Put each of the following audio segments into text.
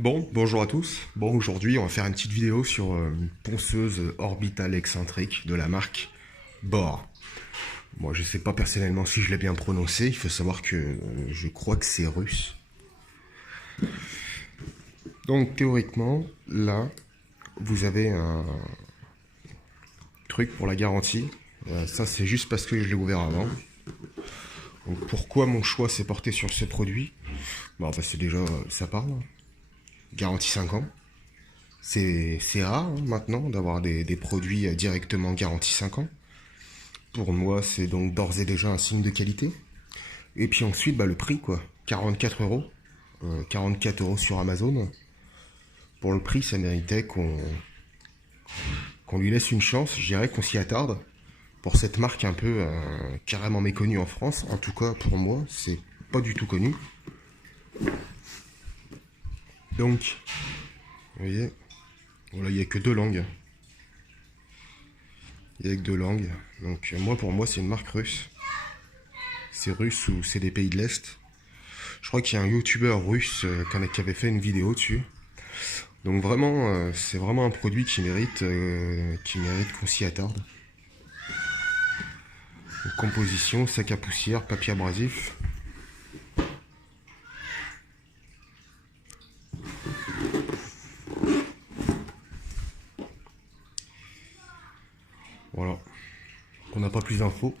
Bonjour à tous. Aujourd'hui, on va faire une petite vidéo sur une ponceuse orbitale excentrique de la marque Bohr. Moi, je sais pas personnellement si je l'ai bien prononcé. Il faut savoir que je crois que c'est russe. Donc, théoriquement, là, vous avez un truc pour la garantie. Ça, c'est juste parce que je l'ai ouvert avant. Donc, pourquoi mon choix s'est porté sur ce produit? C'est déjà, ça parle. Garantie 5 ans. C'est rare maintenant d'avoir des produits directement garantis 5 ans. Pour moi, c'est donc d'ores et déjà un signe de qualité. Et puis ensuite, le prix, quoi. 44 euros. 44 euros sur Amazon. Pour le prix, ça méritait qu'on lui laisse une chance. Je dirais qu'on s'y attarde. Pour cette marque un peu carrément méconnue en France. En tout cas, pour moi, c'est pas du tout connu. Donc, vous voyez, voilà, il n'y a que deux langues. Il n'y a que deux langues. Donc, pour moi, c'est une marque russe. C'est russe ou c'est des pays de l'Est. Je crois qu'il y a un youtubeur russe qui avait fait une vidéo dessus. Donc vraiment, c'est vraiment un produit qui mérite qu'on s'y attarde. Donc, composition, sac à poussière, papier abrasif. Voilà. On n'a pas plus d'infos.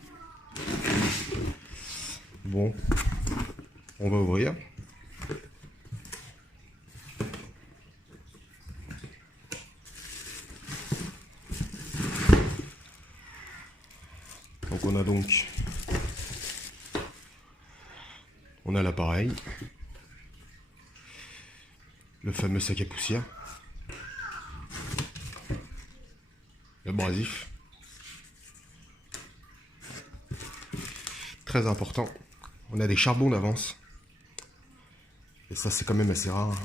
Bon, on va ouvrir. Donc on a l'appareil, le fameux sac à poussière, l'abrasif, très important. On a des charbons d'avance, et ça c'est quand même assez rare. Vous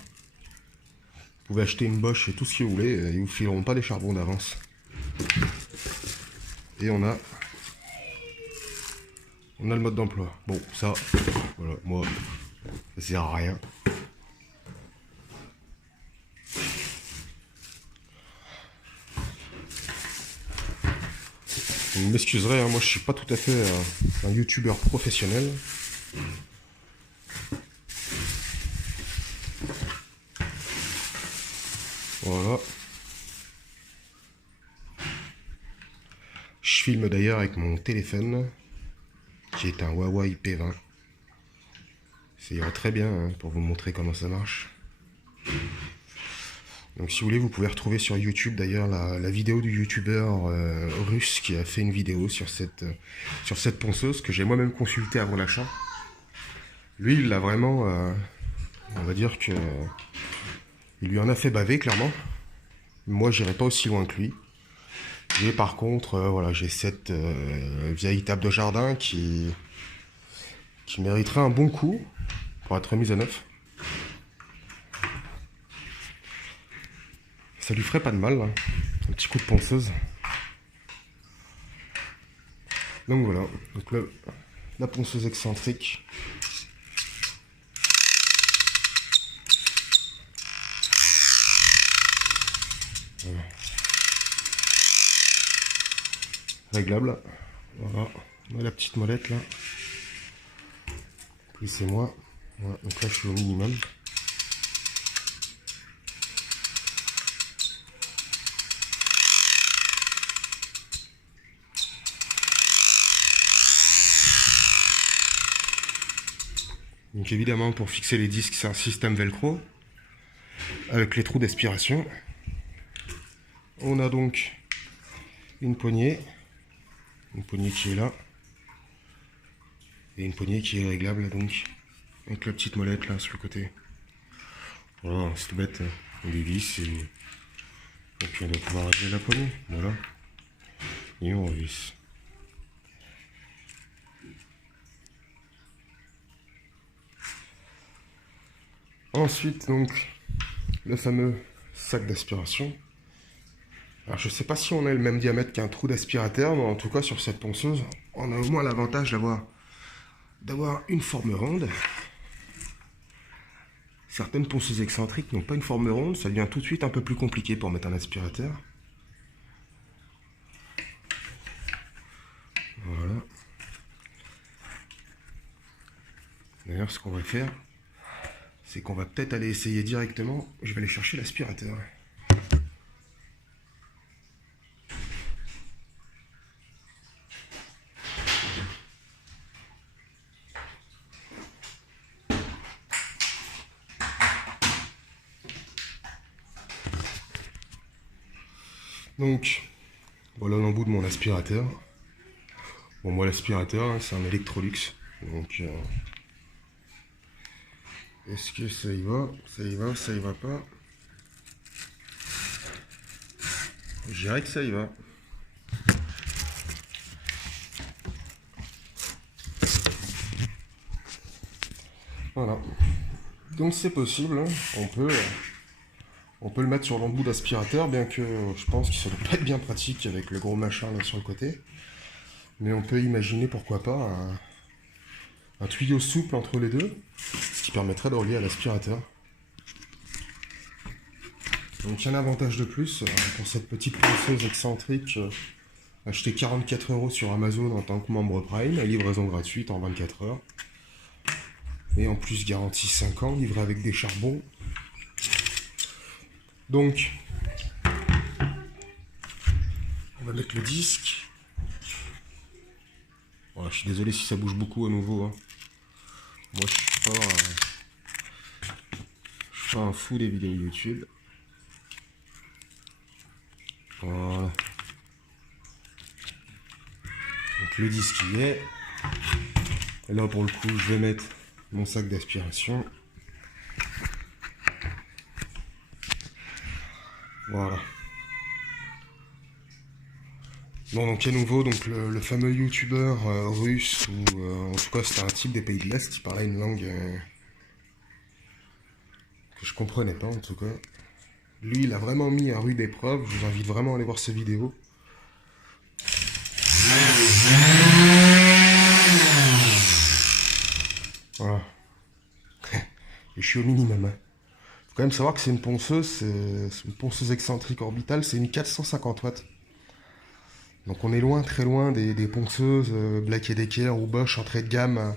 pouvez acheter une Bosch et tout ce que vous voulez, ils vous fileront pas des charbons d'avance. Et on a le mode d'emploi. Bon, ça, voilà, moi, ça sert à rien. Vous m'excuserez, moi je suis pas tout à fait un youtubeur professionnel. Voilà. Je filme d'ailleurs avec mon téléphone, qui est un Huawei P20. Ça ira très bien pour vous montrer comment ça marche. Donc si vous voulez, vous pouvez retrouver sur YouTube d'ailleurs la vidéo du youtubeur russe qui a fait une vidéo sur cette ponceuse que j'ai moi-même consultée avant l'achat. Lui, il l'a vraiment, on va dire que il lui en a fait baver clairement. Moi, j'irai pas aussi loin que lui. Et par contre, voilà, j'ai cette vieille table de jardin qui mériterait un bon coup pour être remise à neuf. Ça lui ferait pas de mal, hein. Un petit coup de ponceuse. Donc voilà, donc la ponceuse excentrique. Voilà. Réglable. Voilà, on a la petite molette là. Plissez-moi. Voilà, donc là je suis au minimum. Donc évidemment, pour fixer les disques, c'est un système velcro avec les trous d'aspiration. On a donc une poignée qui est là et une poignée qui est réglable donc avec la petite molette là sur le côté. Voilà, c'est tout bête, on dévisse et puis on va pouvoir régler la poignée. Voilà, et on revisse. Ensuite, donc, le fameux sac d'aspiration. Alors, je sais pas si on a le même diamètre qu'un trou d'aspirateur, mais en tout cas, sur cette ponceuse, on a au moins l'avantage d'avoir une forme ronde. certaines ponceuses excentriques n'ont pas une forme ronde, ça devient tout de suite un peu plus compliqué pour mettre un aspirateur. Voilà. D'ailleurs, ce qu'on va faire, c'est qu'on va peut-être aller essayer directement. Je vais aller chercher l'aspirateur. Donc, voilà l'embout de mon aspirateur. Bon, moi, l'aspirateur, hein, c'est un Electrolux. Donc, est-ce que ça y va? Ça y va, ça y va pas? Je dirais que ça y va. Voilà. Donc c'est possible, hein. On peut le mettre sur l'embout d'aspirateur, bien que je pense que ça ne doit pas être bien pratique avec le gros machin là sur le côté. Mais on peut imaginer pourquoi pas un tuyau souple entre les deux, ce qui permettrait de relier à l'aspirateur. Donc un avantage de plus pour cette petite ponceuse excentrique, acheté 44 € sur Amazon en tant que membre Prime, livraison gratuite en 24 heures. Et en plus garantie 5 ans, livré avec des charbons. Donc, on va mettre le disque. Voilà, je suis désolé si ça bouge beaucoup à nouveau, hein. Moi, je suis pas un fou des vidéos YouTube. Voilà. Donc le disque y est. Et là, pour le coup, je vais mettre mon sac d'aspiration. Voilà. Bon, donc à nouveau, donc le fameux youtubeur russe, ou en tout cas c'était un type des pays de l'Est qui parlait une langue que je comprenais pas en tout cas. Lui, il a vraiment mis à rude épreuve. Je vous invite vraiment à aller voir ses vidéos. Voilà. Et je suis au minimum. Hein. Faut quand même savoir que c'est une ponceuse excentrique orbitale, c'est une 450 watts. Donc on est loin, très loin des ponceuses Black & Decker ou Bosch entrée de gamme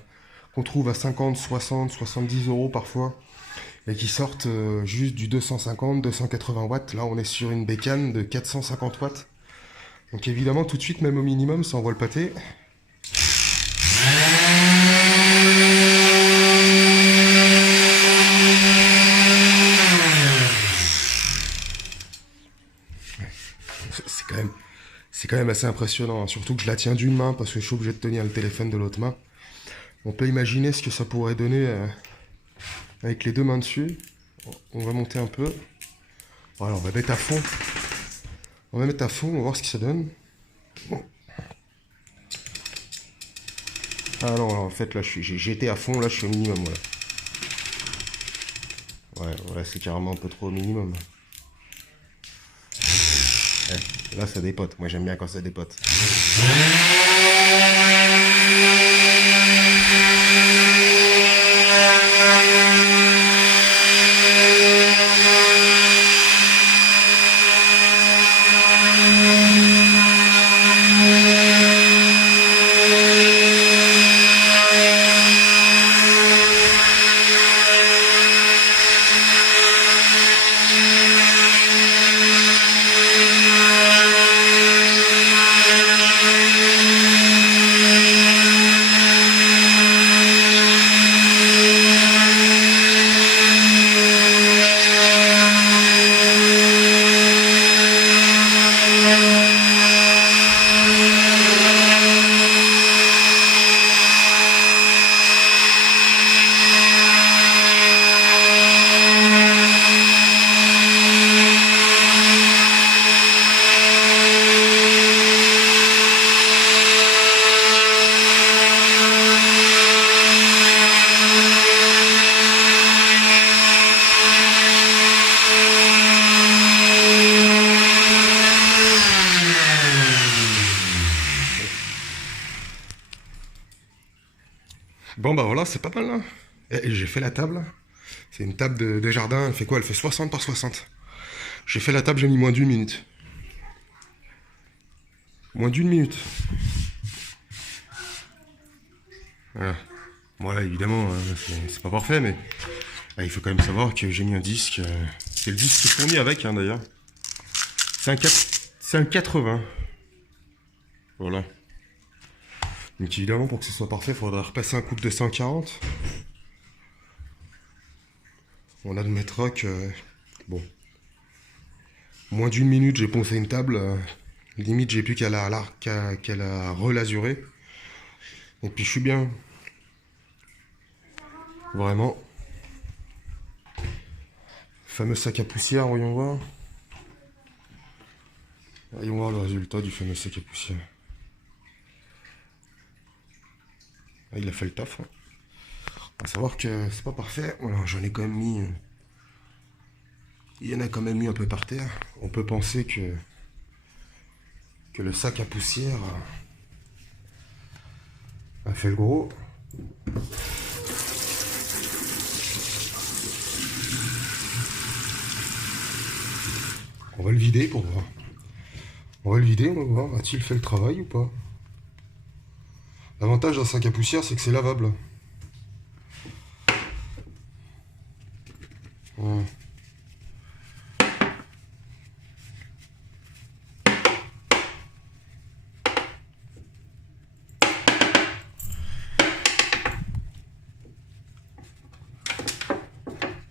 qu'on trouve à 50, 60, 70 € parfois, et qui sortent juste du 250, 280 watts. Là on est sur une bécane de 450 watts. Donc évidemment tout de suite, même au minimum, ça envoie le pâté. C'est quand même assez impressionnant, hein. Surtout que je la tiens d'une main parce que je suis obligé de tenir le téléphone de l'autre main. On peut imaginer ce que ça pourrait donner avec les deux mains dessus. On va monter un peu. Voilà, on va mettre à fond. On va mettre à fond, on va voir ce que ça donne. Bon. Ah non, en fait là j'ai été à fond, là je suis au minimum, voilà. Ouais, voilà, c'est carrément un peu trop au minimum. Ouais, là ça dépote, moi j'aime bien quand ça dépote. Bon bah voilà, c'est pas mal là. Et j'ai fait la table. C'est une table de jardin, elle fait quoi? Elle fait 60 par 60. J'ai fait la table, j'ai mis moins d'une minute. Moins d'une minute. Voilà. Voilà, évidemment, c'est pas parfait, mais il faut quand même savoir que j'ai mis un disque. C'est le disque fourni avec, hein, d'ailleurs. C'est un 80. Voilà. Donc évidemment, pour que ce soit parfait, il faudra repasser un couple de 140. On admettra que... Bon. Moins d'une minute, j'ai poncé une table. Limite, j'ai plus qu'à la relasurer. Et puis je suis bien. Vraiment. Fameux sac à poussière, voyons voir. Voyons voir le résultat du fameux sac à poussière. Ah, il a fait le taf. Hein. À savoir que c'est pas parfait. Voilà, j'en ai quand même mis... Il y en a quand même mis un peu par terre. On peut penser que le sac à poussière a fait le gros. On va le vider pour voir. On va le vider, on va voir. A-t-il fait le travail ou pas? L'avantage d'un sac à poussière, c'est que c'est lavable. Voilà.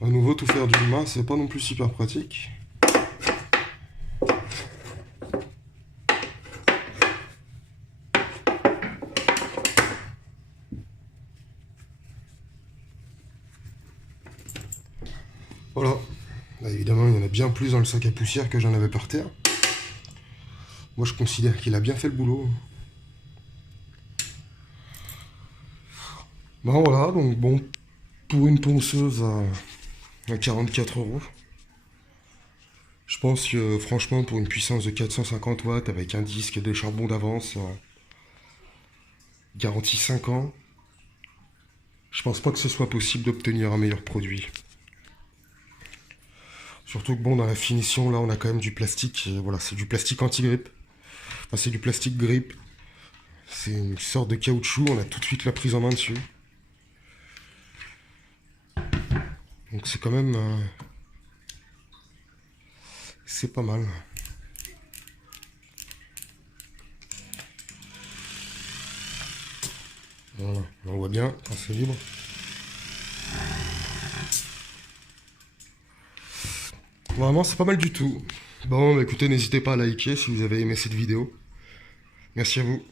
À nouveau, tout faire d'une main, c'est pas non plus super pratique. Voilà. Là, évidemment, il y en a bien plus dans le sac à poussière que j'en avais par terre. Moi, je considère qu'il a bien fait le boulot. Bon, voilà, donc bon, pour une ponceuse à 44 €, je pense que franchement, pour une puissance de 450 watts avec un disque et des charbons d'avance, garantie 5 ans, je pense pas que ce soit possible d'obtenir un meilleur produit. Surtout que bon, dans la finition, là, on a quand même du plastique. Voilà, c'est du plastique anti-grippe. Enfin, c'est du plastique grippe. C'est une sorte de caoutchouc. On a tout de suite la prise en main dessus. Donc c'est quand même... c'est pas mal. Voilà, on voit bien quand c'est libre. Vraiment, c'est pas mal du tout. Bon, bah écoutez, n'hésitez pas à liker si vous avez aimé cette vidéo. Merci à vous.